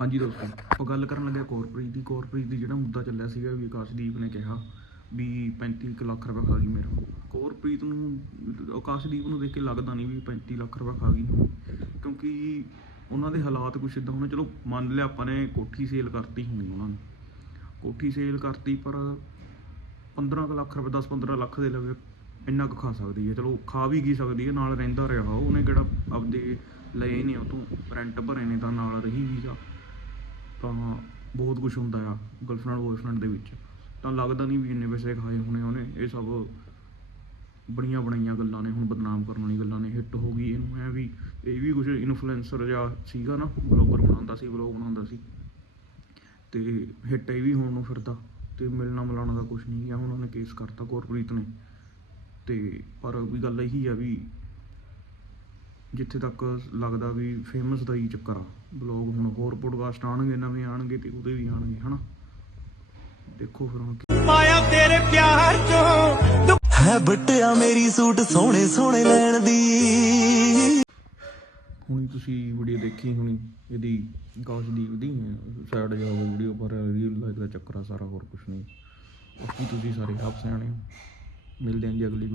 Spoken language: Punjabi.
ਹਾਂਜੀ ਦੋਸਤੋ, ਆਪਾਂ ਗੱਲ ਕਰਨ ਲੱਗੇ ਕੋਰਪੋਰੇਟ ਦੀ ਕੋਰਪੋਰੇਟ ਦੀ ਜਿਹੜਾ ਮੁੱਦਾ ਚੱਲਿਆ ਸੀਗਾ ਵੀ ਆਕਾਸ਼ਦੀਪ ਨੇ ਕਿਹਾ ਵੀ 35 ਕੁ ਲੱਖ ਰੁਪਏ ਖਾ ਗਈ ਮੇਰਾ ਕੋਰਪ੍ਰੀਤ ਨੂੰ, ਆਕਾਸ਼ਦੀਪ ਨੂੰ ਦੇਖ ਕੇ ਲੱਗਦਾ ਨਹੀਂ ਵੀ 35 ਲੱਖ ਰੁਪਏ ਖਾ ਗਈ ਹੋਊ ਕਿਉਂਕਿ ਉਹਨਾਂ ਦੇ ਹਾਲਾਤ ਕੁਛ ਇਦਾਂ ਹੋਣੇ, ਚਲੋ ਮੰਨ ਲਿਆ ਆਪਾਂ ਨੇ ਕੋਠੀ ਸੇਲ ਕਰਤੀ ਹੁੰਦੀ ਉਹਨਾਂ ਨੂੰ। ਕੋਠੀ ਸੇਲ ਕਰਤੀ ਪਰ 15 ਕੁ ਲੱਖ ਰੁਪਏ 10-15 ਲੱਖ ਦੇ ਲਵੇ, ਇੰਨਾ ਕੁ ਖਾ ਸਕਦੀ ਹੈ। ਚਲੋ ਖਾ ਵੀ ਕੀ ਸਕਦੀ ਹੈ, ਨਾਲ ਰਹਿੰਦਾ ਰਿਹਾ ਉਹਨੇ ਕਿਹੜਾ ਆਪਦੇ ਲਏ ਨਹੀਂ ਉਹ ਤੋਂ ਰੈਂਟ ਭਰੇ ਨੇ ਤਾਂ ਨਾਲ ਰਹੀ ਵੀਗਾ ਤਾਂ ਬਹੁਤ ਕੁਝ ਹੁੰਦਾ ਆ ਗਰਲਫ੍ਰੈਂਡ ਬॉयਫ੍ਰੈਂਡ ਦੇ ਵਿੱਚ। ਤਾਂ ਲੱਗਦਾ ਨਹੀਂ ਵੀ ਇੰਨੇ ਪੈਸੇ ਖਾਏ ਹੋਣੇ ਉਹਨੇ। ਇਹ ਸਭ ਬਣੀਆਂ ਬਣਾਈਆਂ ਗੱਲਾਂ ਨੇ, ਹੁਣ ਬਦਨਾਮ ਕਰਨ ਵਾਲੀ ਗੱਲਾਂ ਨੇ ਹਿੱਟ ਹੋ ਗਈ ਇਹਨੂੰ। ਐ ਵੀ, ਇਹ ਵੀ ਕੁਝ ਇਨਫਲੂਐਂਸਰ ਜਾਂ ਸੀਗਾ ਨਾ ਬਲੌਗਰ ਬਣਾਉਂਦਾ ਸੀ ਬਲੌਗ ਬਣਾਉਂਦਾ ਸੀ। ਤੇ ਹਿੱਟ ਇਹ ਵੀ ਹੋਣ ਨੂੰ ਫਿਰਦਾ, ਤੇ ਮਿਲਣਾ ਮਿਲਾਉਣਾ ਦਾ ਕੁਝ ਨਹੀਂ ਗਿਆ ਹੁਣ ਉਹਨੇ ਕੇਸ ਕਰਤਾ ਗੁਰਪ੍ਰੀਤ ਨੇ। ਤੇ ਪਰ ਵੀ ਗੱਲ ਇਹੀ ਆ ਵੀ ਜਿੱਥੇ ਤੱਕ ਲੱਗਦਾ ਵੀ ਫੇਮਸ ਦਾ ਹੀ ਚੱਕਰ ਆ। ਬਲੌਗ ਹੁਣ ਹੋਰ ਪੋਡਕਾਸਟ ਆਣਗੇ ਨਵੇਂ ਆਣਗੇ ਤੇ ਉਹਦੇ ਵੀ ਆਣਗੇ ਹਨਾ? ਦੇਖੋ ਫਿਰ ਹੁਣ ਮਾਇਆ ਤੇਰੇ ਪਿਆਰ ਚੋਂ। ਹੈ ਬੱਟਿਆ ਮੇਰੀ ਸੂਟ ਸੋਹਣੇ ਸੋਹਣੇ ਲੈਣ ਦੀ। ਹੁਣੀ ਤੁਸੀਂ ਵੀਡੀਓ ਦੇਖੀ ਹੁਣੀ ਇਹਦੀ ਗੌਸ਼ਦੀਪ ਦੀ ਸਾਈਡ ਜਾ ਕੇ ਵੀਡੀਓ ਪਰ ਰੀਲ ਲਾਈਕ ਦਾ ਚੱਕਰ ਆ ਸਾਰਾ ਹੋਰ ਕੁਝ ਨਹੀਂ। ਬਾਕੀ ਤੁਸੀਂ ਸਾਰੇ ਆਪ ਸਿਆਣੇ ਹੋ। ਮਿਲਦੇ ਆਂ ਜੀ ਅਗਲੀ